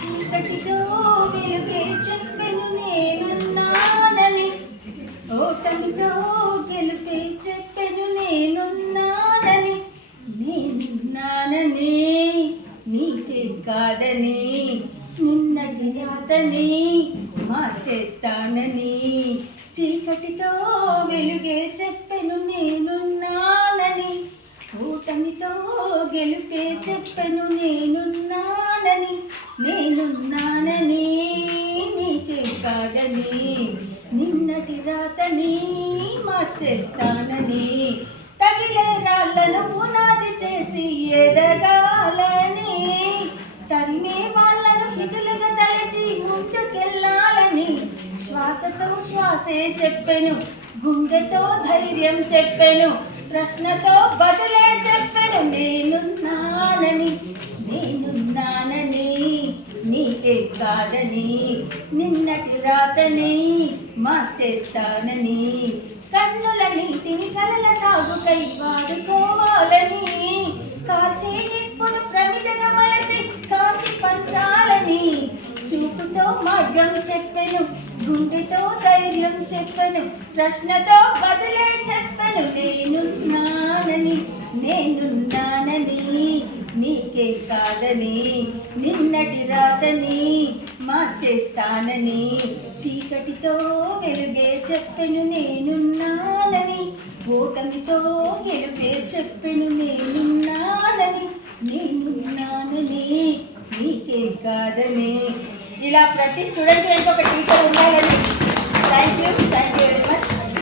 చీకటితో వెలుగే చెప్పెను నేనున్నానని, ఓటమితో గెలుపే చెప్పెను నేనున్నానని, నేనున్నానని నీకేం కాదని, నిన్నటి రాతని మార్చేస్తానని. చీకటితో వెలుగే చెప్పెను నేనున్నానని, ఓటమితో గెలుపే చెప్పెను నేనున్నానని, నేనున్నానని నీకేం కాదని, నిన్నటి రాతని మార్చేస్తానని. తగిలే రాళ్ళను పునాది చేసి ఎదగాలని, తరిమే వాళ్ళను హితులుగా తలచి ముందుకెళ్ళాలని, శ్వాసతో శ్వాసే చెప్పెను, గుండెతో ధైర్యం చెప్పెను, ప్రశ్నతో బదులే చెప్పెను నేనున్నానని, నేనున్నానని నీకేం కాదని, నిన్నటి రాతని మార్చేస్తానని. కన్నుల నీతిని కలల సాగుకై వాడుకోవాలని, కాల్చే నిప్పును ప్రమిదగా మలచి కాంతి పంచాలని, చూపుతో మార్గం చెప్పెను, గుండెతో ధైర్యం చెప్పెను, ప్రశ్నతో బదులే చెప్పెను నేనున్నానని, నేనున్నానని నీకేం కాదని, నిన్నటి రాతని మార్చేస్తానని. చీకటితో వెలుగే చెప్పెను నేనున్నానని, ఓటమితో గెలుపే చెప్పెను నేనున్నానని, నేనున్నానని నీకేం కాదని. ఇలా ప్రతి స్టూడెంట్ వెంట ఒక టీచర్ ఉండాలని. Thank you.